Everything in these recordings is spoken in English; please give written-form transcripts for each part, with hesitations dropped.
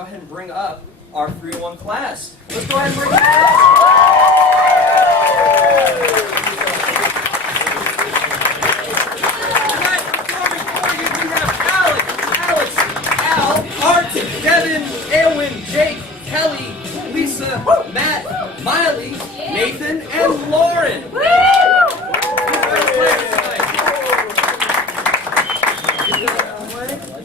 go ahead and bring up our 301 class. Let's go ahead and bring it up. Art, Devin, Aylwin, Jake, Kelly, Lisa, Matt, Miley, Nathan, and Lauren.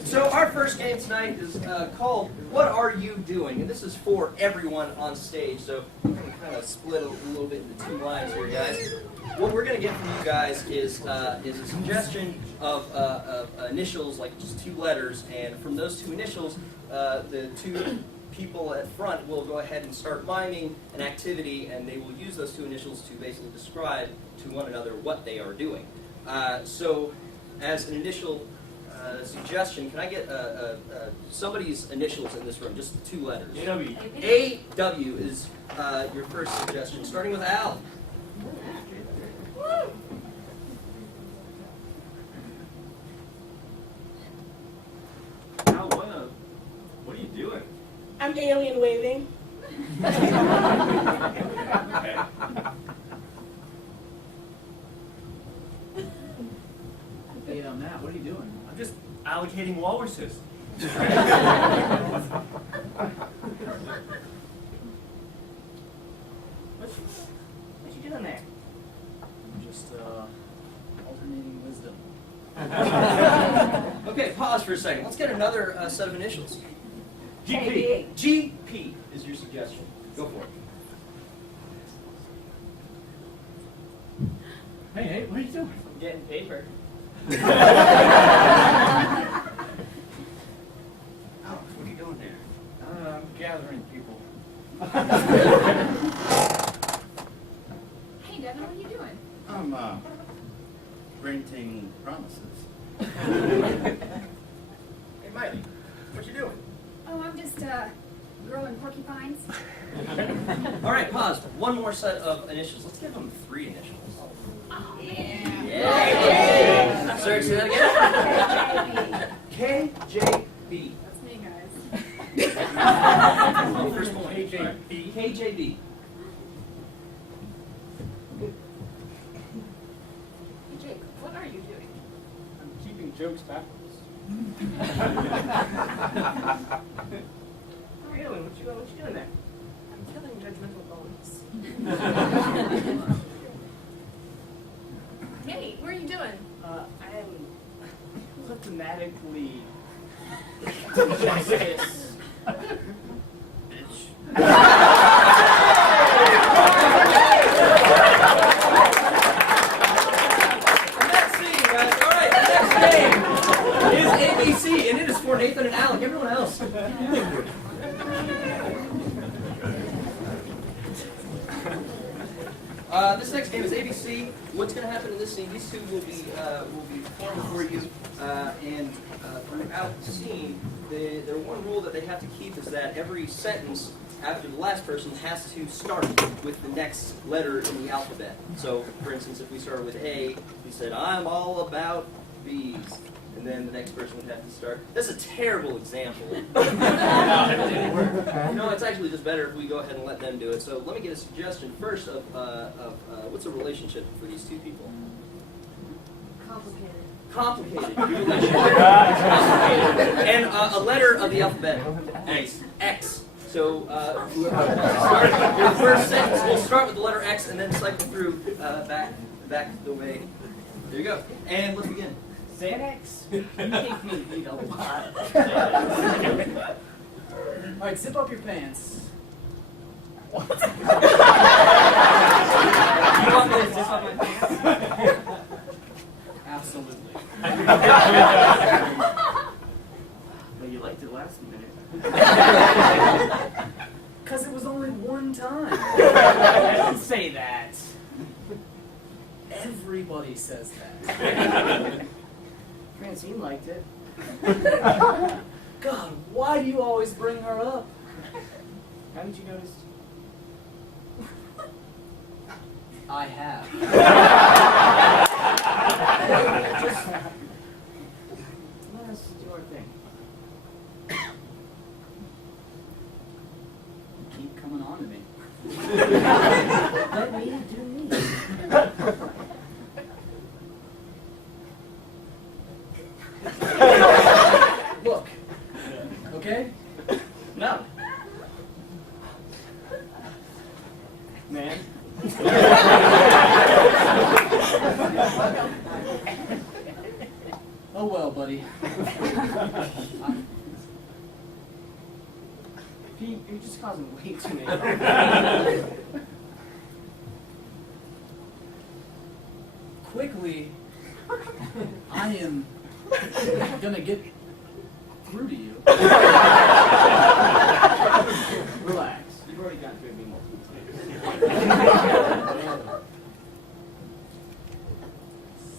So our first game tonight is called What Are You Doing? And this is for everyone on stage. So I'm going to kind of split a little bit into two lines here, guys. What we're going to get from you guys is a suggestion of initials, like just two letters, and from those two initials, the two people at front will go ahead and start miming an activity, and they will use those two initials to basically describe to one another what they are doing. So as an initial suggestion, can I get somebody's initials in this room, just the two letters? A-W. A-W is your first suggestion, starting with Al. Al, what are you doing? I'm alien waving. Okay. Hey, Matt, what are you doing? I'm just allocating walruses. What you doing there? I'm just alternating wisdom. Okay, pause for a second. Let's get another set of initials. GP. GP is your suggestion. Go for it. Hey, what are you doing? I'm getting paper. Alex, what are you doing there? I'm gathering people. Hey, Devin, what are you doing? I'm printing promises. Hey, Miley, what you doing? Oh, I'm just growing porcupines. All right, pause. One more set of initials. Let's give them three initials. Oh, Yeah. Sorry, say that again. KJB. that's me, guys. First one. KJB. KJB. Hey, Jake, what are you doing? I'm keeping jokes backwards. Alien, what you doing there? I'm killing judgmental bones. Hey, what are you doing? I am systematically justice. Next scene, guys. All right, the next game is ABC, and it is for Nathan and Alec. Everyone else. This next game is ABC. What's going to happen in this scene? These two will be performing for you, and throughout the scene, their one rule that they have to keep is that every sentence after the last person has to start with the next letter in the alphabet. So, for instance, if we started with A, he said, "I'm all about bees." And then the next person would have to start. That's a terrible example. No, it's actually just better if we go ahead and let them do it. So let me get a suggestion first of what's a relationship for these two people? Complicated. Relationship. Complicated. And a letter of the alphabet. X. X. So the first sentence, we'll start with the letter X and then cycle through back the way. There you go. And let's begin. Xanax? You make me eat a lot. Alright, zip up your pants. You want me to zip up my pants? Absolutely. Well, you liked it last minute. Because it was only one time. Don't say that. Everybody says that. Francine liked it. God, why do you always bring her up? How did you notice? I have. Just let us do our thing. Let me do me. Look. Okay? No. Man. Oh well, buddy. Pete, you're just causing way too many problems. Quickly, I am gonna get through to you. Relax. You've already gotten through me multiple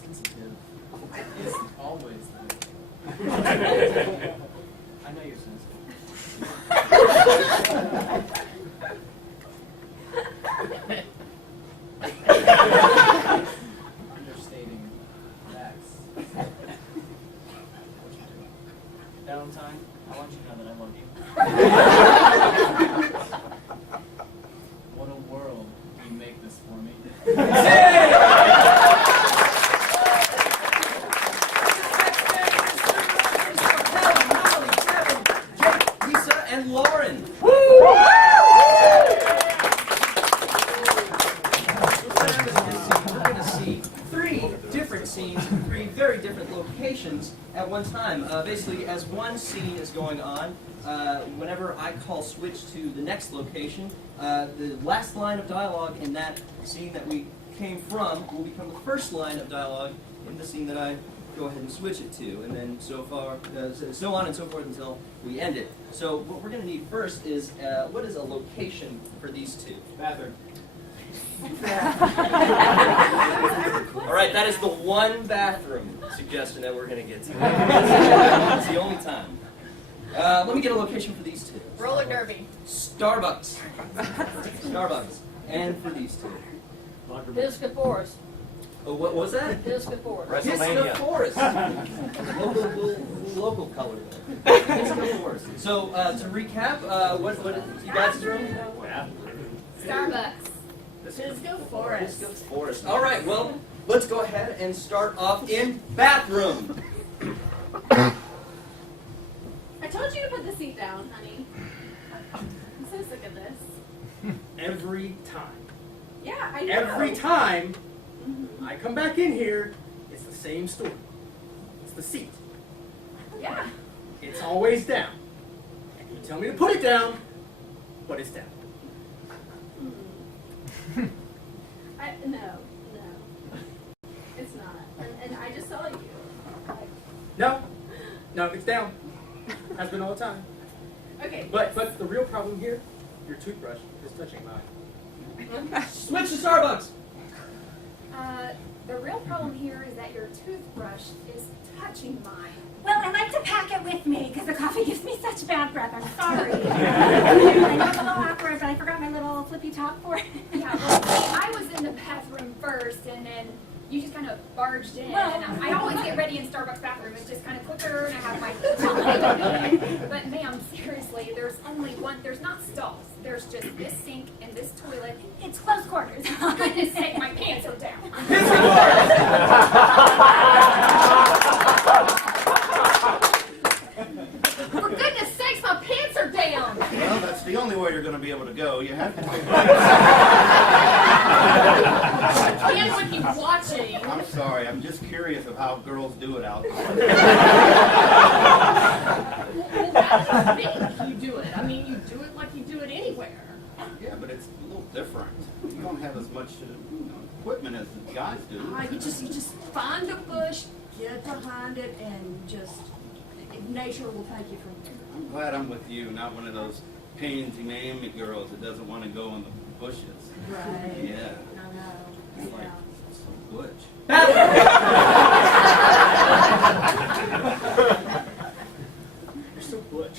Sensitive is always I know you're sensitive. understating facts. Valentine, I want you to know that I love you. What a world you make this for me. Lisa, and Lauren. We're going to see 3 different scenes in 3 very different locations at one time. Basically, as one scene is going on, whenever I call switch to the next location, the last line of dialogue in that scene that we came from will become the first line of dialogue in the scene that I go ahead and switch it to, and then so on and so forth until we end it. So what we're going to need first is, what is a location for these 2? Bathroom. All right, that is the one bathroom suggestion that we're going to get to. It's the only time. Let me get a location for these 2. Roller derby. Starbucks. Starbucks. And for these 2. Pisgah Forest. Oh, what was that? Pisgah Forest. Pisgah Forest. Local color there. Pisgah Forest. So, to recap, what you guys' room? Starbucks. Pisgah Forest. Pisgah Forest. All right, well, let's go ahead and start off in bathroom. I told you to put the seat down, honey. I'm so sick of this. Every time. Yeah, I know. Every time I come back in here, it's the same story. It's the seat. Yeah. It's always down. And you tell me to put it down, but it's down. No. It's not. And I just saw you. No, it's down. Has been all the time. Okay. But the real problem here, your toothbrush is touching mine. Switch to Starbucks. The real problem here is that your toothbrush is touching mine. Well, I like to pack it with me because the coffee gives me such bad breath. I'm sorry. I know it's a little awkward, but I forgot my little flippy top for it. Yeah, well, I was in the bathroom first, and then you just kind of barged in. Well- and I always get ready in Starbucks bathroom. It's just kind of quicker, and I have my But ma'am, seriously, there's only one. There's not stalls. There's just this sink and this toilet. It's close quarters. For goodness sake, my pants are down. For goodness sakes, my pants are down. Well, that's the only way you're going to be able to go. You have to. I can't with you watching. I'm sorry. I'm just curious of how girls do it out there. Well, that doesn't mean you do it. I mean, you do it like you do it anywhere. Yeah, but it's a little different. You don't have as much equipment as the guys do. You just find a bush, get behind it, and just nature will take you from there. I'm glad I'm with you, not one of those pansy Miami girls that doesn't want to go in the bushes. Right. Yeah. I know. It's like Yeah. so butch. You're so butch.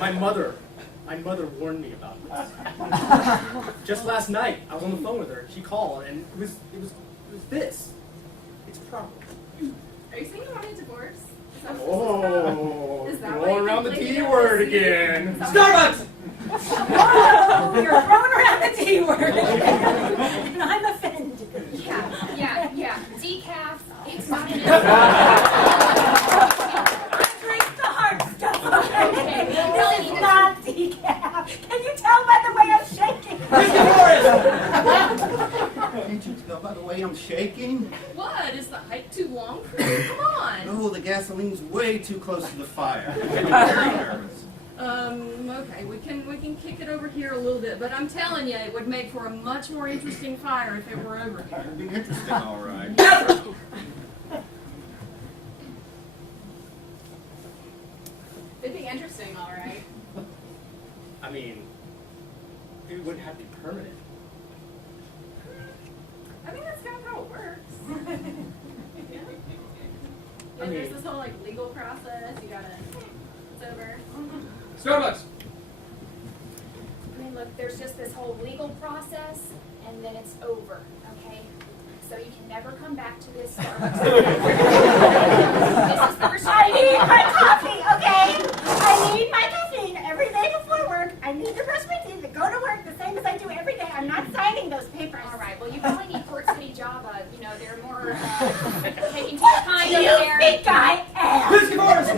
My mother warned me about this. Just last night, I was on the phone with her. She called, and it was this. It's problem. Are you saying you want a divorce? Is that Oh, Is that going why you around the completely T don't word see it? again. Starbucks. Whoa, you're throwing around the D word. And I'm offended. Yeah. Decaf. It's not an Drink the hard stuff. Okay, we really This need is to- not decaf. Can you tell by the way I'm shaking? Can't you tell by the way I'm shaking? What? Is the hike too long for you? Come on. Oh, the gasoline's way too close to the fire. I'm getting very nervous. Okay, we can kick it over here a little bit, but I'm telling you, it would make for a much more interesting fire if it were over here. It'd be interesting, all right. It'd be interesting, all right. I mean, it wouldn't have to be permanent. I think that's kind of how it works. Yeah, I there's mean- this whole like legal process. You gotta. It's over. Starbucks. I mean, look, there's just this whole legal process, and then it's over, okay? So you can never come back to this Starbucks. This is the I need restriction. my coffee, okay? I need my caffeine every day before work. I need to brush my teeth and go to work the same as I do every day. I'm not signing those papers. All right, well, you probably need Port City Java. You know, they're more taking too What kind do over you there. think I am? Whiskey Morris.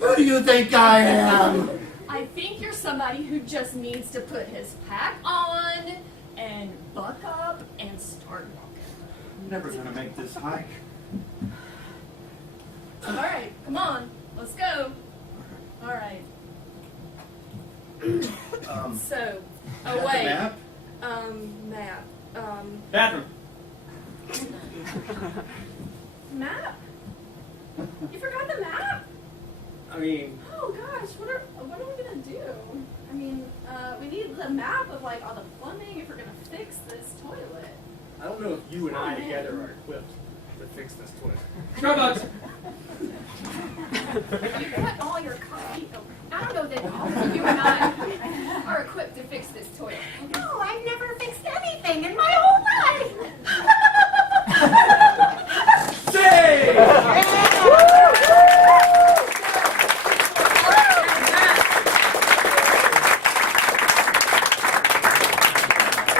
Who do you think I am? I think you're somebody who just needs to put his pack on and buck up and start walking. I'm never gonna make this hike. All right, come on, let's go. All right. So, got the wait. map? Map. Bathroom. Map. You forgot the map. I mean, Oh gosh, what are we gonna do? I mean, we need the map of like all the plumbing if we're gonna fix this toilet. I don't know if you and I together are equipped to fix this toilet. Starbucks. You put all your coffee. I don't know that all of you and I are equipped to fix this toilet. No, I've never fixed anything in my whole life. Save!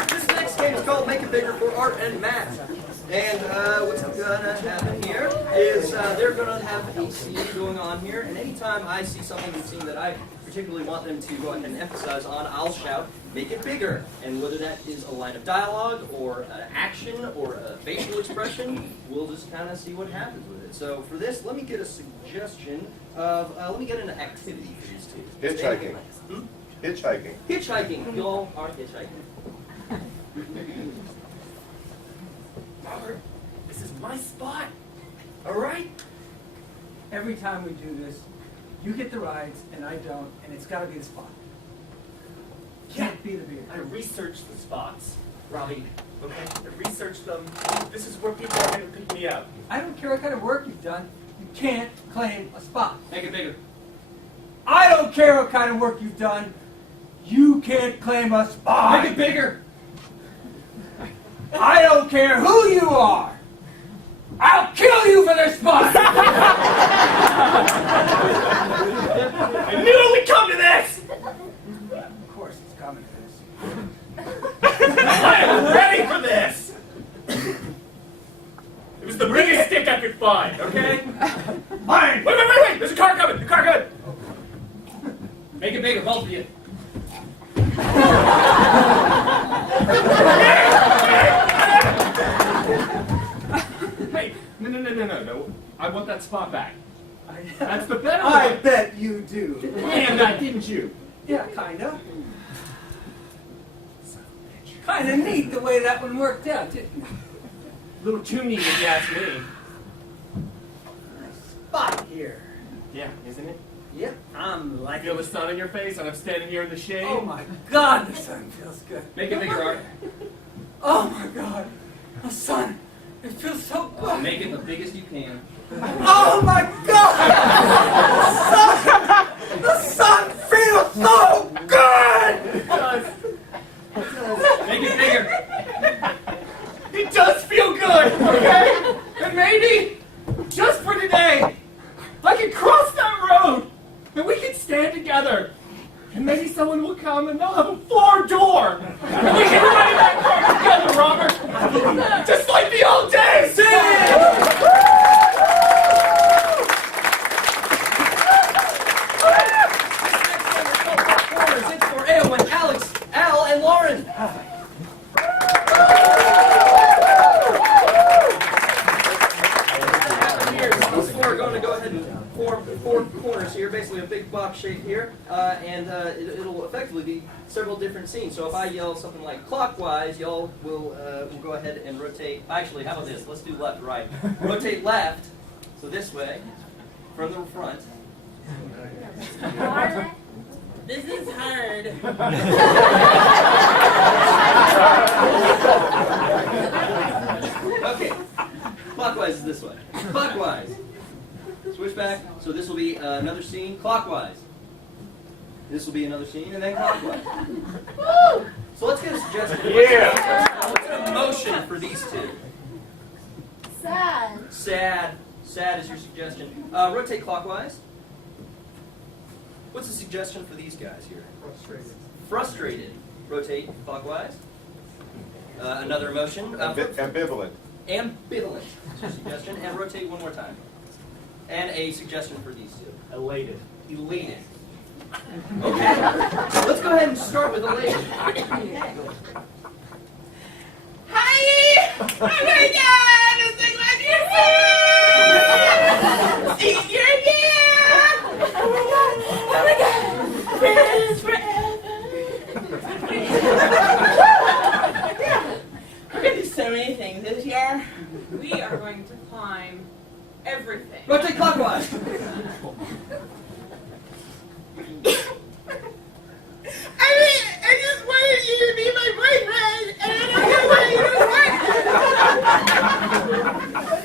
This next game is called Make It Bigger for Art and Matt. And what's gonna happen here is they're gonna have a scene going on here, and anytime I see something in the scene that I particularly want them to go ahead and emphasize on, I'll shout, make it bigger. And whether that is a line of dialogue, or an action, or a facial expression, we'll just kind of see what happens with it. So for this, let me get a suggestion of, let me get an activity for these two. Hitchhiking. Hmm? Hitchhiking. Hitchhiking. Y'all are hitchhiking. Robert, this is my spot. All right? Every time we do this, you get the rides and I don't, and it's got to be the spot. Can't be the beer. I researched the spots, Robbie. Okay? I researched them. This is where people are going to pick me up. I don't care what kind of work you've done. You can't claim a spot. Make it bigger. I don't care what kind of work you've done. You can't claim a spot. Make it bigger. I don't care who you are. I'll kill you for this spot. I knew it would come to this! Of course, it's coming to this. I am ready for this! It was the biggest stick I could find, okay? Mine. Wait! There's a car coming! The car coming! Make it bigger, both of you. Hey, no. I want that spot back. That's the better I one. bet you do. And that, didn't you? Yeah, kinda. Kinda neat the way that one worked out, didn't it? A little too neat if you ask me. Spot here. Yeah, isn't it? Yep, I'm I like feel the sun in your face and I'm standing here in the shade. Oh my God, the sun feels good. Make it bigger, Art. Oh my God, the sun. It feels so good. Make it the biggest you can. Oh my God! The sun feels so good! It does. Make it bigger. It does feel good, okay? And maybe, just for today, I can cross that road and we can stand together And maybe someone will come and they'll have a floor door. And we can run in that corner together, Robert. Just like the old days. It's for Eowyn, Alex, Al, and Lauren. These four are going to go ahead and form four corners here, basically a big box shape here, and it'll effectively be several different scenes. So if I yell something like clockwise, y'all will go ahead and rotate. Actually, how about this? Let's do left, right. Rotate left, so this way, from the front. This is hard. Okay, clockwise is this way. Clockwise. Switch back. So this will be another scene. Clockwise. This will be another scene, and then clockwise. So let's get a suggestion. What's an emotion for these two? Sad. Sad. Sad is your suggestion. Rotate clockwise. What's the suggestion for these guys here? Frustrated. Frustrated. Rotate clockwise. Another emotion. Ambivalent. Ambivalent. That's your suggestion. And rotate one more time. And a suggestion for these two. Elated. Elated. Okay. Let's go ahead and start with elated. Hi! Oh my God! I'm so glad you're here! Senior year! Oh my God! Friends forever! We're gonna do so many things this year. We are going to climb everything. Rotate clockwise. I just wanted you to be my boyfriend, and I don't know why you don't want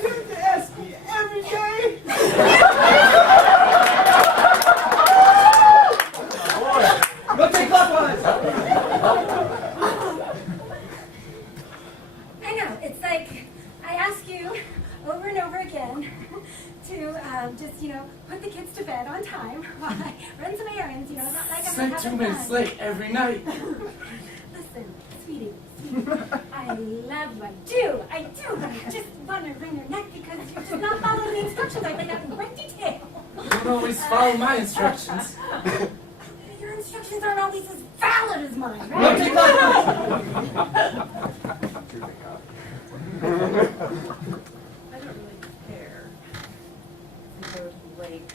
You have to ask me every day. Rotate clockwise. I know, it's like I ask you over and over again to just, put the kids to bed on time while I run some errands, not like I'm Spend 2 minutes late every night. Listen, sweetie, I love you, I do, but I just want to wring your neck because you're just not following the instructions I laid out in great detail. You don't always follow my instructions. Your instructions aren't always as valid as mine, right? Rotate clockwise. I don't really care. We go to the lake,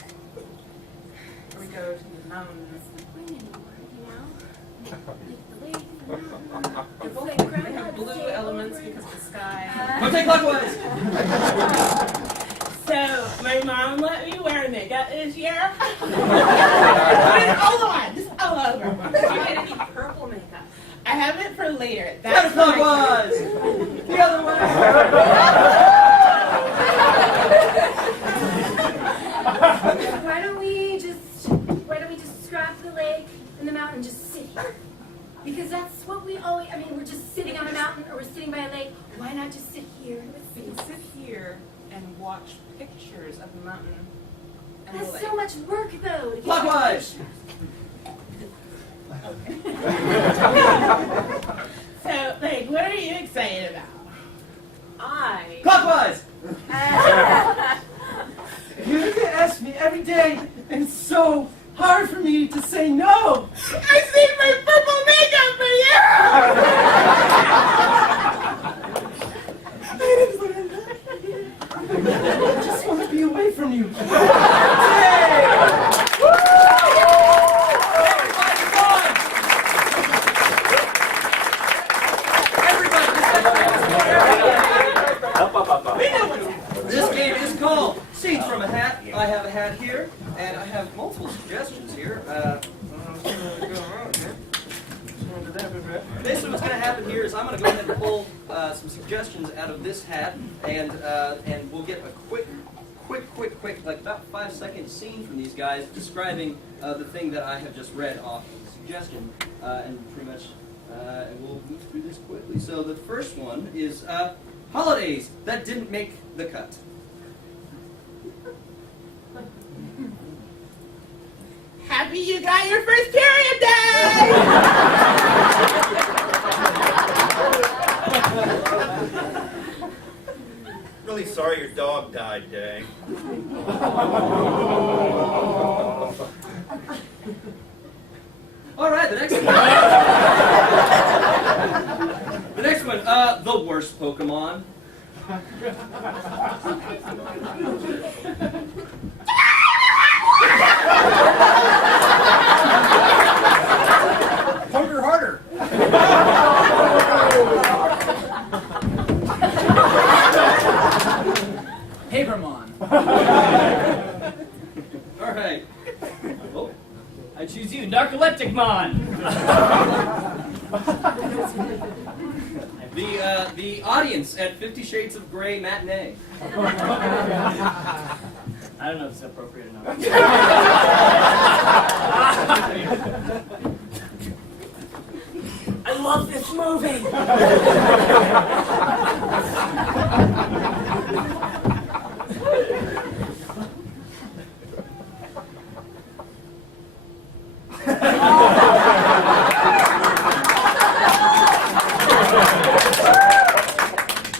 or we go to the mountains. They have blue elements because of the sky. Rotate clockwise. So, my mom let me wear makeup this year. Hold on, just all over. Did you get any purple makeup? I have it for later. That's Counterclockwise. The other way. Why don't we just scrap the lake and the mountain and just sit here? Because that's what we always, we're just sitting on a mountain or we're sitting by a lake. Why not just sit here? We can sit here and watch pictures of the mountain and the That's lake. so much work though. to get Clockwise. So, what are you excited about? Clockwise. You have to ask me every day, and it's so hard for me to say no. I saved my purple makeup for you! I just want to be away from you. This game is called Scenes from a Hat. I have a hat here, and I have multiple suggestions here. Basically, what's going to happen here is I'm going to go ahead and pull some suggestions out of this hat, and we'll get a quick, like about 5-second scene from these guys describing the thing that I have just read off the suggestion, and pretty much we'll move through this quickly. So the first one is holidays that didn't make the cut. Happy you got your first period day! Really sorry your dog died, Day. All right, the next one. The next one, the worst Pokemon. Harder, harder. Papermon. All right. Oh, I choose you, Narcoleptic Mon. the audience at 50 Shades of Grey matinee. I don't know if it's appropriate enough. I love this movie!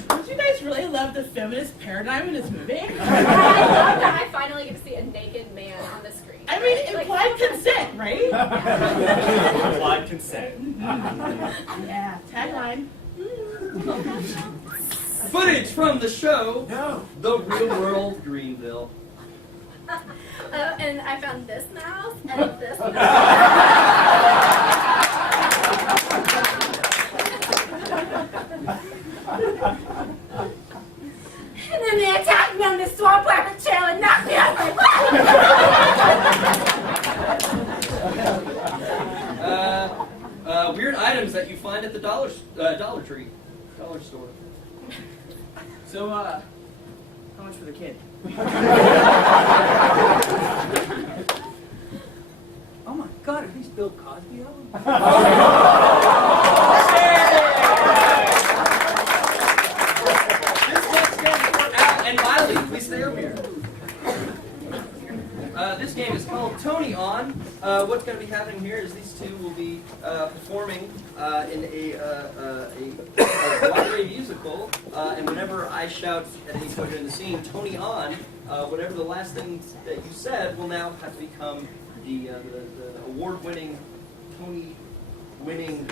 Don't you guys really love the feminist paradigm in this movie? I love that I finally get to see a naked man on the screen. I mean, implied consent, right? Implied consent. Yeah, tagline. Footage from the show, The Real World Greenville. And I found this mouse and this And then they attacked me on the swamp rabbit trail and knocked me off my Weird items that you find at the Dollar Tree, dollar store. So, how much for the kid? Oh my God, are these Bill Cosby albums? This next game is for Al and Miley. Please stay over here. This game is called Tony On. What's going to be happening here is these two will be performing in a Broadway musical, and whenever I shout at any point during the scene, Tony On, whatever the last thing that you said will now have to become the award-winning, Tony-winning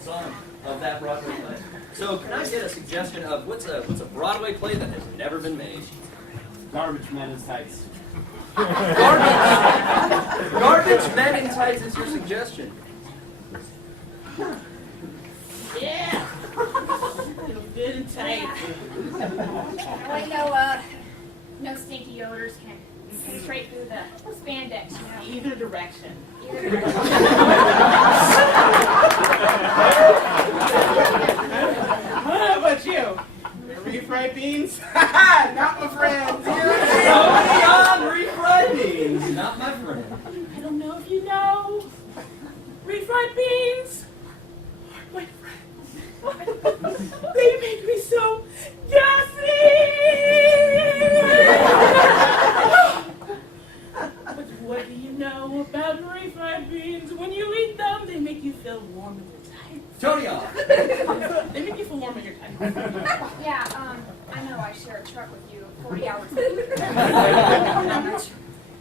song of that Broadway play. So can I get a suggestion of what's a Broadway play that has never been made? Garbage Men in Tights. Garbage Men in Tights is your suggestion. Yeah! Feel good and tight. Like no stinky odors can penetrate through the spandex, you know. Either direction. Either direction. How about you? Refried beans? Not my friends. Tony On refried beans, not my friend. I don't know if you know. Refried beans are my friends. They make me so gassy. But what do you know about refried beans? When you eat them, they make you feel warm in your tights. Tony On. They make you feel warm in your tights. Yeah, I know I share a truck with you 40 hours a week.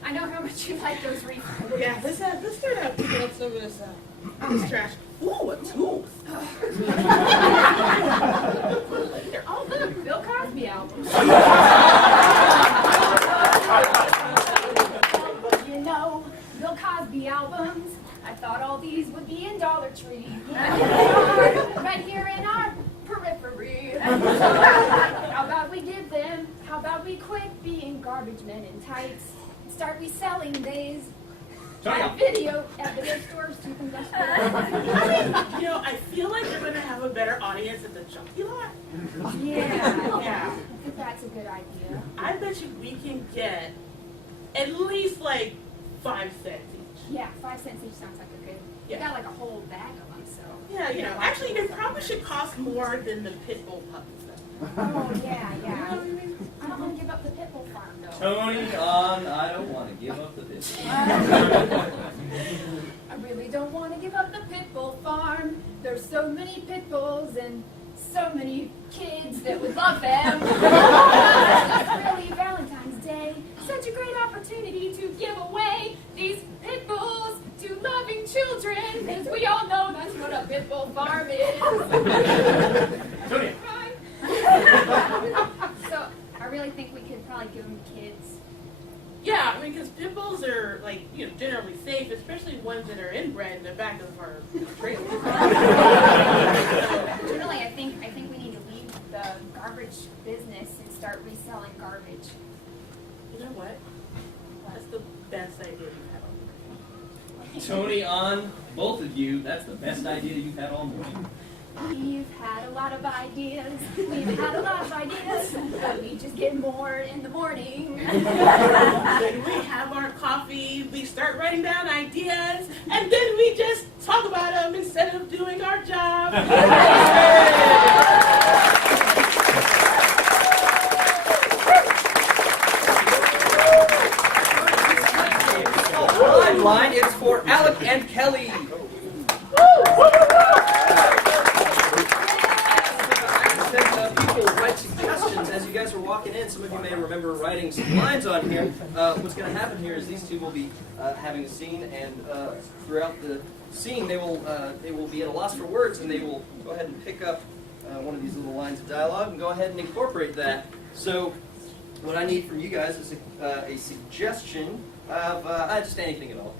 I know how much you like those refunds. Yeah, let's start out picking up some of this trash. Ooh, a tooth. They're all good Bill Cosby albums. You know, Bill Cosby albums. I thought all these would be in Dollar Tree. Right here in our periphery. How about we give them? How about we quit being garbage men in tights? Start reselling these. Video evidence stores to invest. You know, I feel like you're going to have a better audience at the junkie lot. Yeah. Yeah. I think that's a good idea. I bet you we can get at least like 5 cents each. Yeah, 5 cents each sounds like a good. You Yeah. got like a whole bag of them, so. Yeah, you know, actually, they probably should cost more than the pit bull puppies, though. Oh yeah, yeah. I don't want to give up the pit bull farm though. Tony On, I don't want to give up the pit. I really don't want to give up the pit bull farm. There's so many pit bulls and so many kids that would love them. It's really Valentine's Day. Such a great opportunity to give away these pit bulls to loving children, because we all know that's what a pit bull farm is. Tony. So I really think we could probably give them kids. Yeah, I mean, because pit bulls are, like, generally safe, especially ones that are inbred in the back of our trailers. Generally, I think we need to leave the garbage business and start reselling garbage. You know what? That's the best idea we've had all morning. Tony, on both of you, that's the best idea you've had all morning. We've had a lot of ideas. But we just get more in the morning. When we have our coffee, we start writing down ideas, and then we just talk about them instead of doing our job. Line, it's for Alec and Kelly. People write suggestions as you guys are walking in. Some of you may remember writing some lines on here. What's going to happen here is these two will be having a scene, and throughout the scene, they will be at a loss for words, and they will go ahead and pick up one of these little lines of dialogue and go ahead and incorporate that. So, what I need from you guys is a suggestion of just anything at all.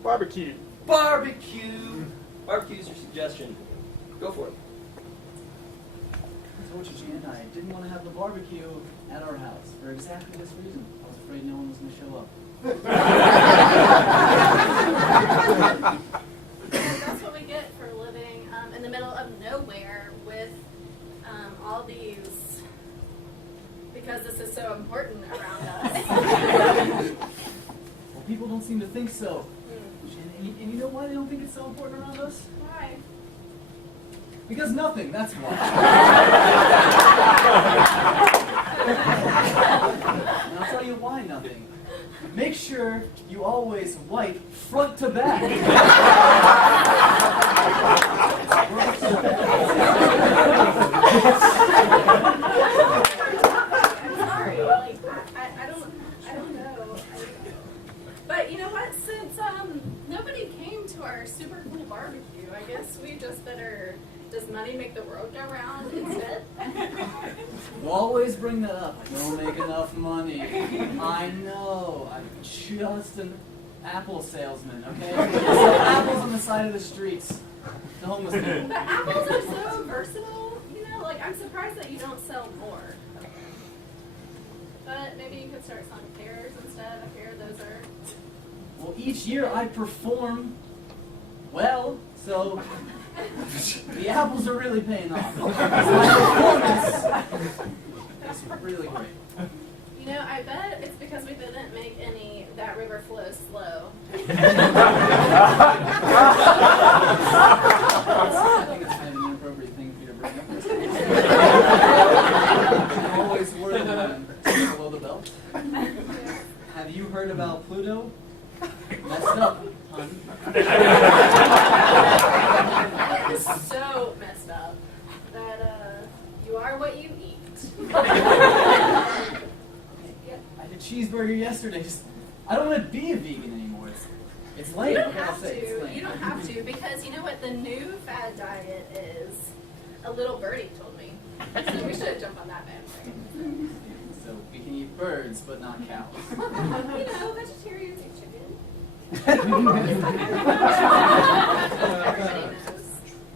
Barbecue. Barbecue. Barbecue is your suggestion. Go for it. I told you, Jan, I didn't want to have the barbecue at our house for exactly this reason. I was afraid no one was going to show up. That's what we get for living in the middle of nowhere with all these, because this is so important around us. Well, people don't seem to think so. Jan, and you know why they don't think it's so important around us? Why? Because nothing, that's why. And I'll tell you why nothing. Make sure you always wipe front to back. I'm sorry. Like, I don't know. But you know what? Since nobody came to our super cool barbecue, I guess we just better. Does money make the world go round instead? You always bring that up. I don't make enough money. I know. I'm just an apple salesman, okay? I sell apples on the side of the streets to homeless people. But apples are so versatile. Like, I'm surprised that you don't sell more. But maybe you could start selling pears instead. I hear those are. Well, each year I perform well, so the apples are really paying off. My performance is really great. I bet it's because we didn't make any That River Flows Slow. I think it's kind of an inappropriate thing for you to bring up. Always worth it below the belt. Have you heard about Pluto? Messed up, hun. It is so messed up that you are what you eat. I had a cheeseburger yesterday. I don't want to be a vegan anymore. It's lame. You don't what can I have say? It's to. lame. You don't have to, because you know what the new fad diet is? A little birdie told me. So we should jump on that bandwagon. So we can eat birds, but not cows. Vegetarians eat chicken. Everybody knows.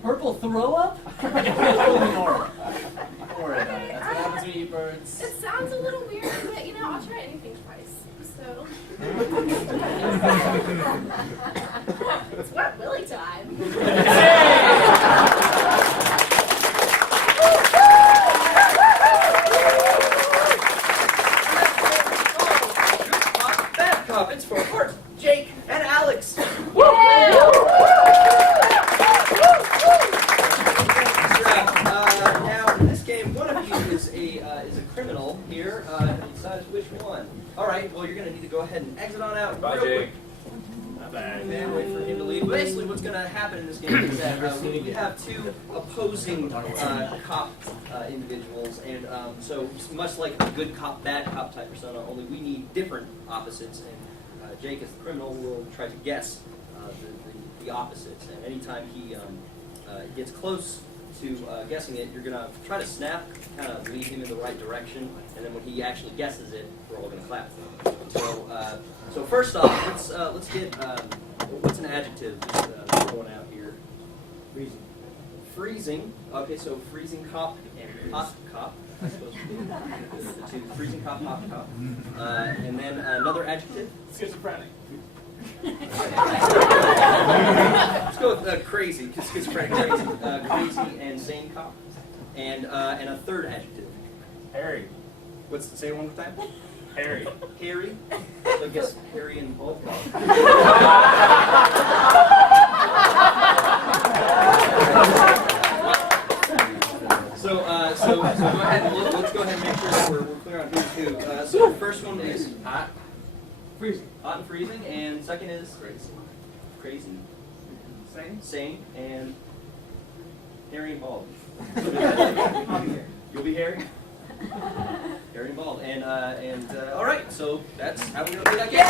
Purple throw up? Totally normal. Don't worry about it. That's what happens when you eat birds. It sounds a little weird, but I'll try anything twice. So it's Wet Willy time. Bad Cop, it's for Art, Jake, and Alex. Now, in this game, one of you is a criminal here. Decide which one. All right. right, well, you're going to need to go ahead and exit on out. Bye, real quick. Jake. And then wait for him to leave. Basically, what's going to happen in this game is that we have two opposing cop individuals, and so much like a good cop, bad cop type persona, only we need different opposites. And Jake, as the criminal, will try to guess the opposites. And anytime he gets close to guessing it, you're going to try to snap, kind of lead him in the right direction, and then when he actually guesses it, we're all going to clap. So first off, let's get what's an adjective? Just throwing out here. Freezing. Freezing. Okay, so freezing cop and hot cop. I suppose would be the two. Freezing cop, hot cop. And then another adjective. Schizophrenic. Let's go with crazy, because schizophrenic, crazy, crazy and sane cop. And a third adjective. Harry. Say it one more time. Harry. Harry. So I guess Harry and Paul. So go ahead and let's go ahead and make sure that we're clear on who's who. So the first one is hot, Freezing. hot and freezing, and second is crazy, sane, and Harry and bald. You'll be Harry. Harry and bald, and all right. So that's how we're gonna play that game.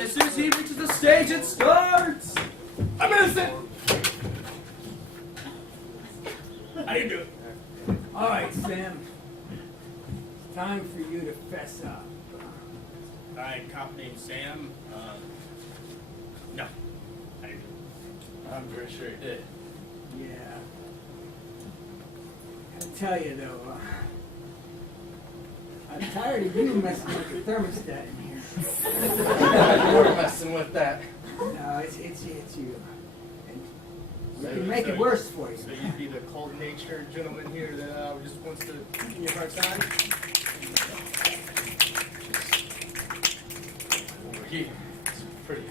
As soon as he reaches the stage, it starts. I'm innocent. How you doing? All right, Sam. It's time for you to fess up. Hi, cop named Sam. No. I didn't. I'm pretty sure he did. Yeah. I tell you though, I'm tired of you messing with the thermostat in here. You're messing with that. No, it's you. And we can make it worse for you. So you'd be the cold-natured gentleman here that just wants to give you a hard time? Over here. It's pretty.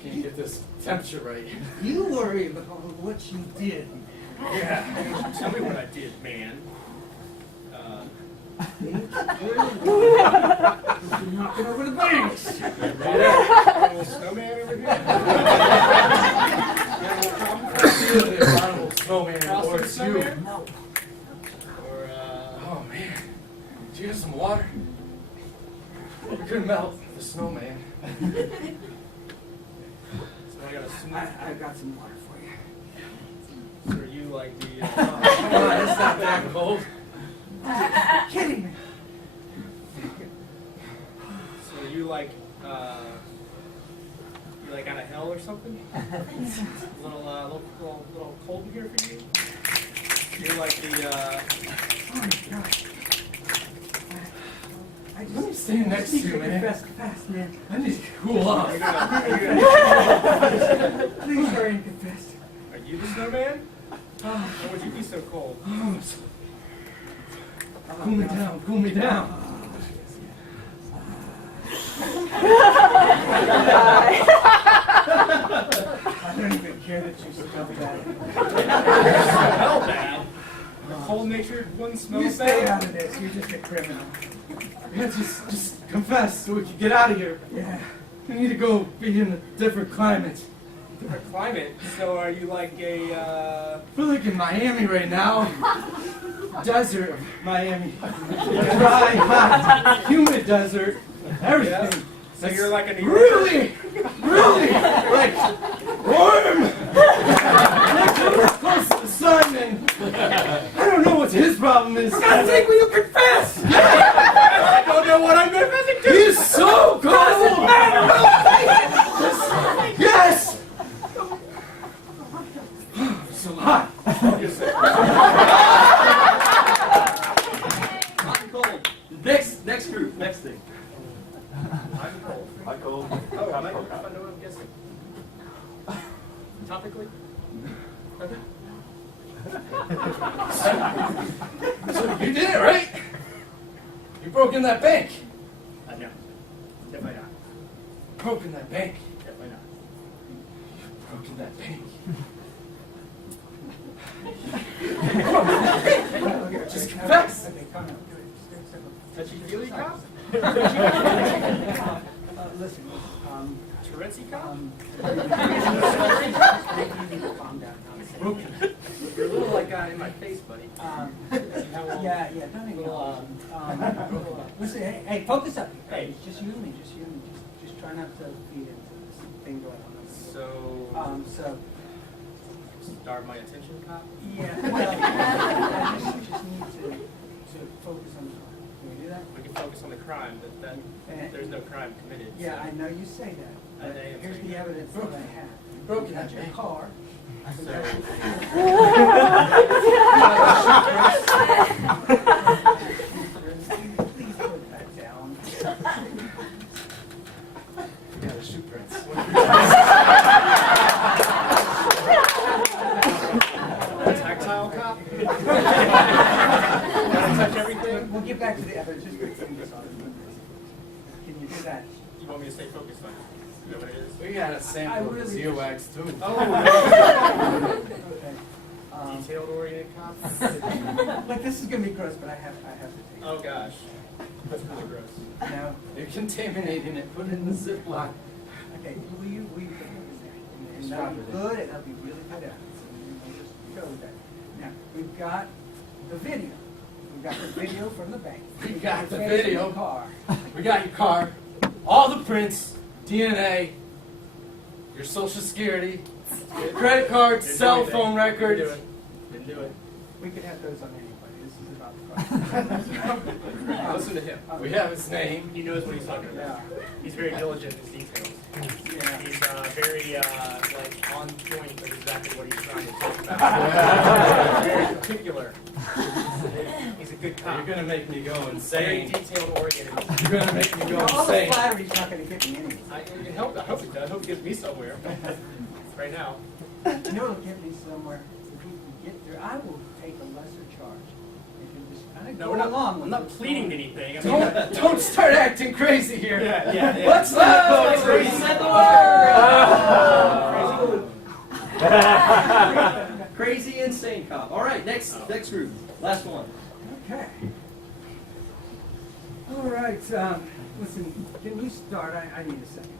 Can you get this temperature right? You worry about what you did. Yeah. Tell me what I did, man. You're knocking over the banks. Little snowman over here. Little snowman. Or it's you. No. Or oh man, do you have some water? We could melt the snowman. So I got a I got some water for you. So are you like the? Come on, it's not that cold. Kidding me. So are you like out of hell or something? A little cold in here for you. You're like the. Oh my gosh. Let me stand next to you, man. Fast, man. I need to cool off. Please hurry and confess. Are you the snowman? Why would you be so cold? Cool me down, cool me down. I don't even care that you smell bad. Smell bad? The cold-natured one smells You stay bad? out of this. You're just a criminal. Yeah, just confess so we can get out of here. Yeah. We need to go be in a different climate. Different climate? So are you like a, We're like in Miami right now. Desert of Miami. Dry, hot, humid desert. Everything. So you're like a New Really, like warm. Like close to the sun, and I don't know what his problem is. For God's sake, will you confess? I don't know what I'm confessing to! He's so cold. Doesn't matter. Yes. So hot. Hot and cold. Next group, next thing. I'm cold. I'm cold. Oh, I know what I'm guessing. Topically? So you did it, right? You broke in that bank. No. Definitely not. Broke in that bank. Definitely not. Broke in that bank. Vex! Okay, come on. Touchy-feely cop? Listen, Tourette's cop? you need to calm down. You're a little like in my face, buddy. Yeah, don't even listen, hey, focus up. Hey, it's just you and me, just try not to feed into this thing going on. So, Starve my attention, cop? yeah, well, I just need to focus on the crime. Can we do that? We can focus on the crime, but then there's no crime committed. Yeah, I know you say that, but here's the evidence that I have. You broke out your car. Please put that down. You gotta shoot prints. Tactile cop? Touch everything? We'll get back to the evidence. Just wait till this on. Can you do that? You want me to stay focused on it? You know what it is? We got a sample of his earwax too. Okay. Detailed oriented cop? Like this is gonna be gross, but I have to take it. Oh gosh. That's really gross. No. They're contaminating it. Put it in the Ziploc. Okay. And that'll be good, and that'll be really good evidence. And we'll just go with that. Now we've got the video. We've got the video from the bank. We got the There's video. your car. We got your car, all the prints, DNA, your social security, credit cards, cell phone records. Didn't do it. We could have those on anybody. This is about the car. Listen to him. We have his name. He knows what he's talking about. He's very diligent in his details. Yeah. He's very like on point with exactly what he's trying to talk about. Very particular. He's a good cop. You're gonna make me go Very insane. detail oriented. You're gonna make me go All the insane. flattery's not gonna get me anywhere. I hope it does. I hope it gets me somewhere. Right now. You know what'll get me somewhere? If we can get there, I will take a lesser charge. If you just kind of No, go we're not. along I'm with not this pleading plan. anything. I mean, Don't start acting crazy here. Yeah. Let's not go crazy. Said the word. Crazy insane cop. All right, next group, last one. Okay. All right. Listen, can you start? I need a second.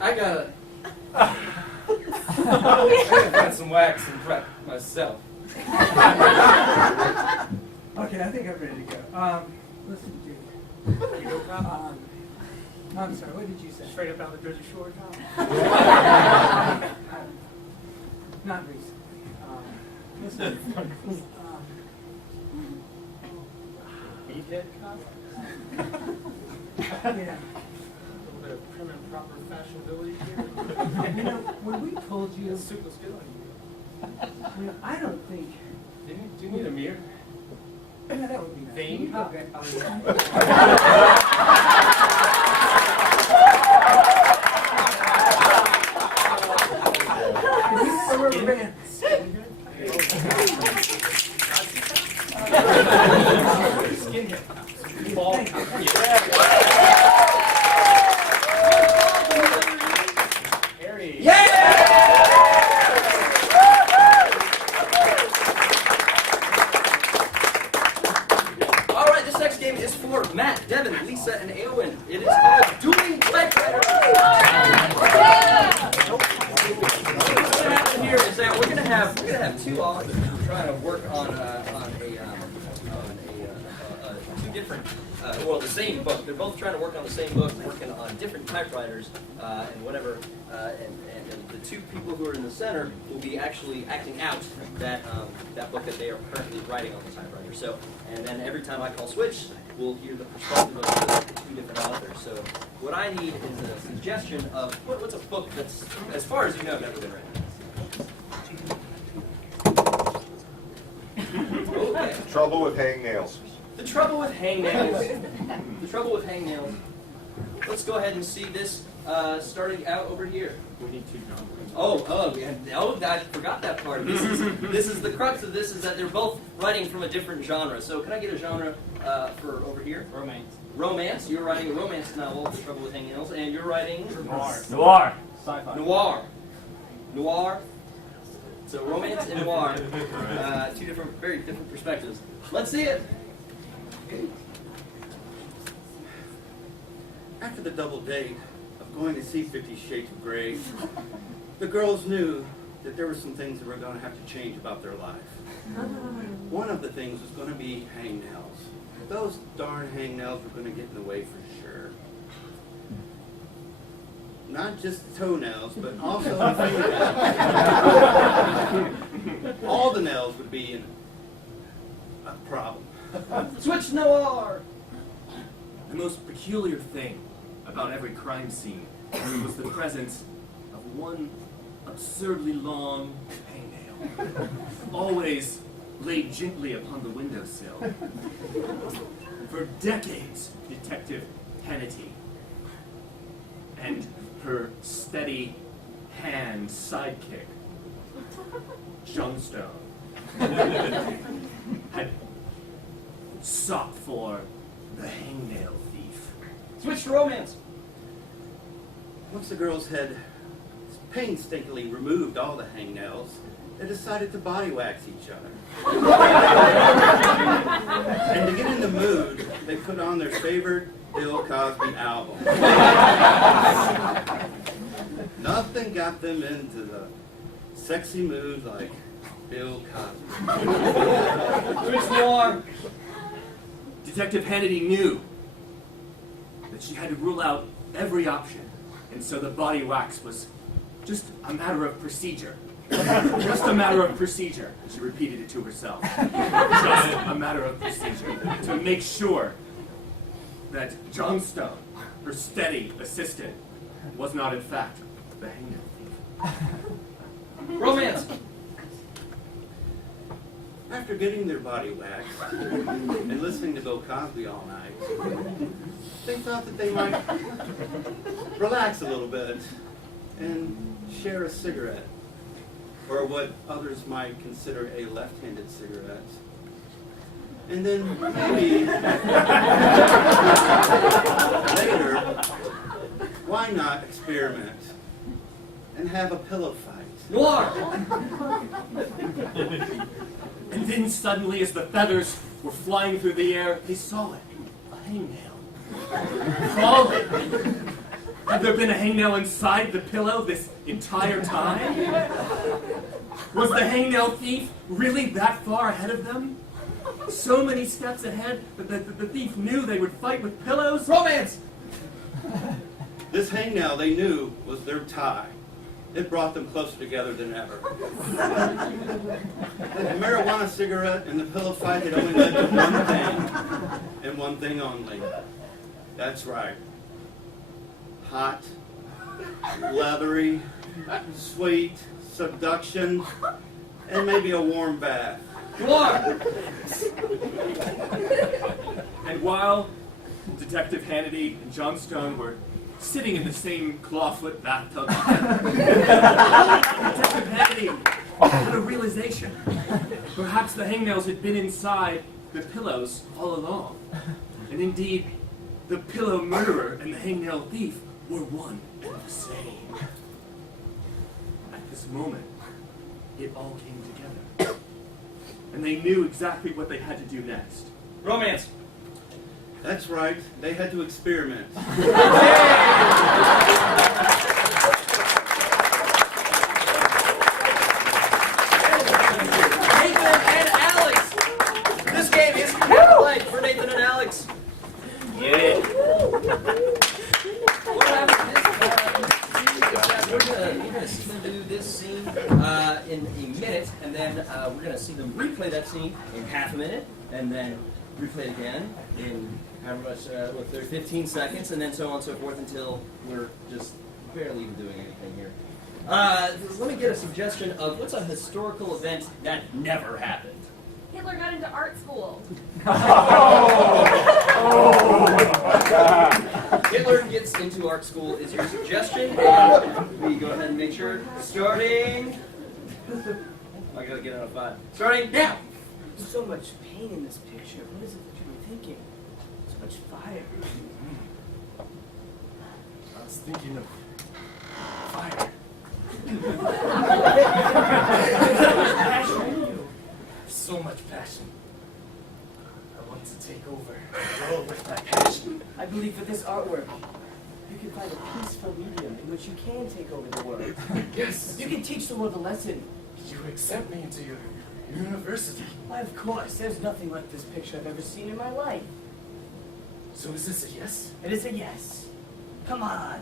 I gotta find some wax and prep myself. Okay, I think I'm ready to go. Listen, dude. You go, cop? I'm sorry. What did you say? Straight up out of the Jersey Shore, cop? Not recently. Listen. Meathead cop? Yeah. A little bit of prim and proper fashionability here. You know, when we told you, Suit looks good on you. you know, I don't think. Do you need a mirror? Yeah, that would be nice. Vein Can you cop? go get- Can you put a rubber band? Skinhead cop. Bald cop. Harry. All right, this next game is for Matt, Devin, Lisa, and Aowen. It is called Dueling Typewriter. What's going to happen here is that we're going to have two authors trying to work on two different, the same book. They're both trying to work on the same book, working on different typewriters and whatever. And the two people who are in the center will be actually acting out that book that they are currently writing on the typewriter. So, and then every time I call switch, we'll hear the perspective of the two different authors. So, what I need is a suggestion of what's a book that's, as far as you know, never been written. Okay. Trouble with hangnails. The trouble with hangnails. The trouble with hangnails. Let's go ahead and see this starting out over here. We need two genres. I forgot that part. This is the crux of this is that they're both writing from a different genre. So can I get a genre for over here? Romance. Romance. You're writing a romance novel, The Trouble with Hangnails, and you're writing Noir. Noir. Sci-fi. noir. Noir. So romance and noir, two different, very different perspectives. Let's see it. After the double date of going to see 50 Shades of Grey, the girls knew that there were some things that were going to have to change about their life. One of the things was going to be hangnails. Those darn hangnails were going to get in the way for sure. Not just the toenails, but also the fingernails. All the nails would be a problem. Switch noir. The most peculiar thing about every crime scene was the presence of one absurdly long hangnail, always laid gently upon the windowsill. For decades, Detective Hannity and her steady hand sidekick, Johnstone, had sought for the hangnail thief. Switch to romance. Once the girls had painstakingly removed all the hangnails, they decided to body wax each other. And to get in the mood, they put on their favorite Bill Cosby album. Nothing got them into the sexy mood like Bill Cosby. Switch noir. Detective Hannity knew that she had to rule out every option, and so the body wax was just a matter of procedure. Just a matter of procedure. She repeated it to herself. Just a matter of procedure. To make sure that Johnstone, her steady assistant, was not in fact the hangnail thief. Romance. After getting their body waxed and listening to Bill Cosby all night, they thought that they might relax a little bit and share a cigarette, or what others might consider a left-handed cigarette. And then maybe later, why not experiment and have a pillow fight? Noir. And then suddenly, as the feathers were flying through the air, they saw it. A hangnail. Crawling. Had there been a hangnail inside the pillow this entire time? Was the hangnail thief really that far ahead of them? So many steps ahead that the thief knew they would fight with pillows? Romance. This hangnail they knew was their tie. It brought them closer together than ever. The marijuana cigarette and the pillow fight had only led to one thing, and one thing only. That's right. Hot, leathery, sweet, seduction, and maybe a warm bath. Noir. And while Detective Hannity and Johnstone were sitting in the same clawfoot bathtub together, Detective Hannity had a realization. Perhaps the hangnails had been inside the pillows all along. And indeed, the pillow murderer and the hangnail thief were one and the same. At this moment, it all came together. And they knew exactly what they had to do next. Romance. That's right, they had to experiment. Nathan and Alex. This game is played for Nathan and Alex. Yeah. What happens is we're gonna see them do this scene in a minute, and then we're gonna see them replay that scene in half a minute, and then replay it again in however much, 15 seconds, and then so on and so forth until we're just barely even doing anything here. Let me get a suggestion of what's a historical event that never happened. Hitler got into art school. Hitler gets into art school is your suggestion, and we go ahead and make sure. Starting. I gotta get on a 5. Starting now. So much pain in this picture. What is it that you were thinking? So much fire. I was thinking of fire. believe for this artwork, you can find a peaceful medium in which you can take over the world. Yes. You can teach the world a lesson. You accept me into your university. Why, of course, there's nothing like this picture I've ever seen in my life. So is this a yes? It is a yes. Come on.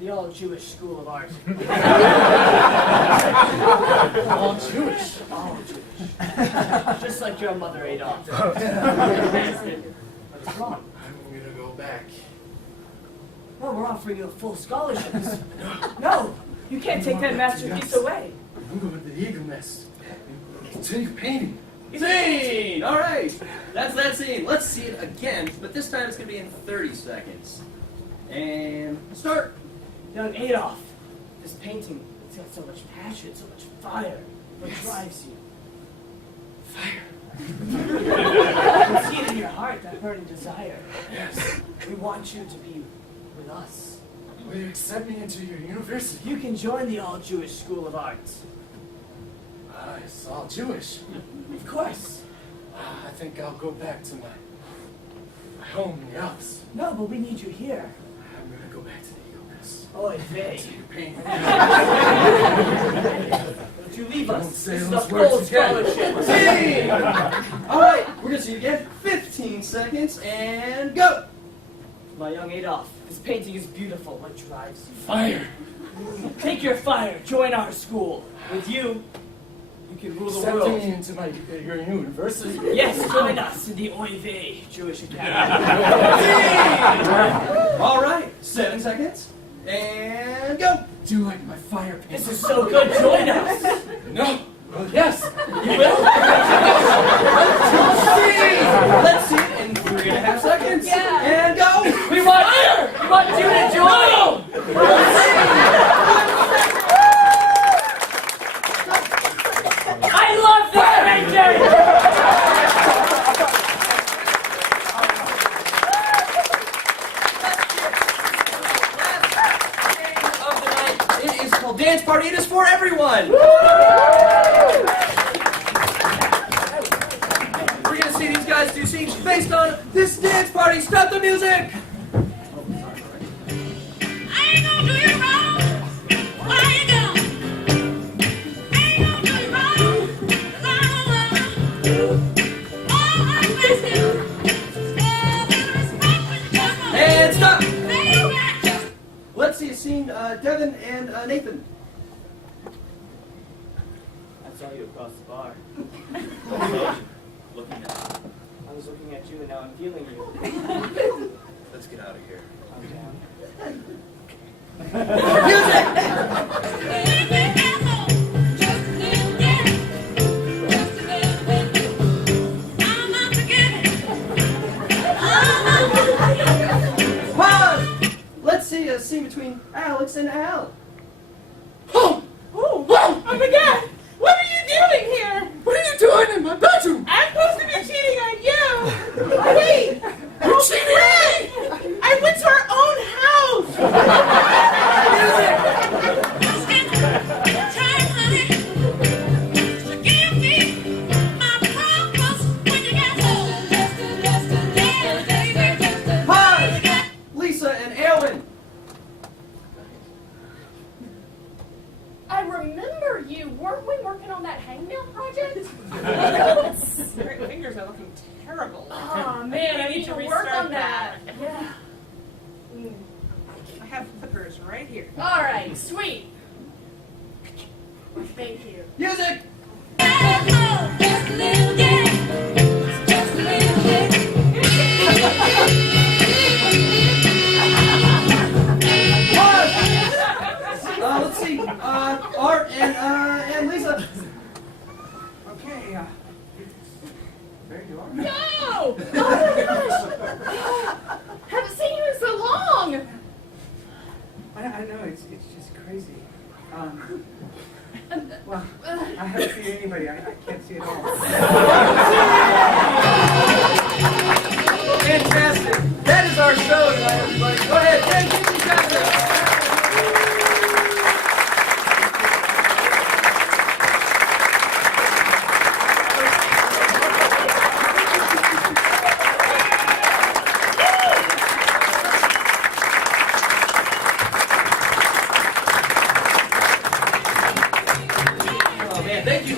The all-Jewish School of Art. All Jewish. All Jewish. Just like your mother, Adolf. What's wrong? I'm gonna go back. No, we're offering you full scholarships. No, you can't take that masterpiece away. I'm going to the Eagle Nest. Continue painting. Scene! All right, that's that scene. Let's see it again, but this time it's going to be in 30 seconds. And start. Young Adolf, this painting, it's got so much passion, so much fire. What drives you? Fire. I can see it in your heart, that burning desire. Yes. We want you to be with us. Will you accept me into your university? You can join the all-Jewish School of Arts. It's all Jewish. Of course. I think I'll go back to my home in the Alps. No, but we need you here. I'm gonna go back to the Eagle Nest. Oy vey. Continue painting. Don't you leave us. Don't say This is those a words full again. scholarship. Scene! All right, we're going to see it again. 15 seconds, and go! My young Adolf, this painting is beautiful. What drives you? Fire. Take your fire. Join our school. With you, you can rule the Accepting world. me into your university. Yes, join us in the Oy vey Jewish Academy. All right, 7 seconds, and go! Do you like my fire painting? This is so good. Join us. No. Well, yes. You will? Let's see it in 3.5 seconds, Yeah. and go! We want fire. We want you to join. I love this painting. Of the night, it is called Dance Party. It is for everyone. We're gonna see these guys do scenes based on this dance party. Stop the music. I ain't gonna do you wrong. Why you doing? I ain't gonna do you wrong. 'Cause I don't love you. All I'm asking is respect when you come on. And stop. Baby. Let's see a scene. Devin and Nathan. I saw you across the bar. Looking at. I was looking at you and now I'm feeling you. Let's get out of here. I'm down. Music. Pause. Let's see a scene between Alex and Al. Oh, whoa, I'm again. What are you doing here? What are you doing in my bedroom? I'm supposed to be cheating on you. Wait, you cheated? I went to our own house. Pause. Lisa and Aylwin. I remember you. Weren't we working on that hangnail project? Your fingers are looking terrible. Oh man, I need to work restart on that. Yeah. I have flippers right here. All right, sweet. Thank you. Music. Pause. Let's see. Art and Lisa. Okay, there you are. No! Oh my gosh! Haven't seen you in so long. I know, it's just crazy. Well, I haven't seen anybody. I can't see at all. Fantastic. That is our show tonight, everybody. Go ahead. Thank you, Thank you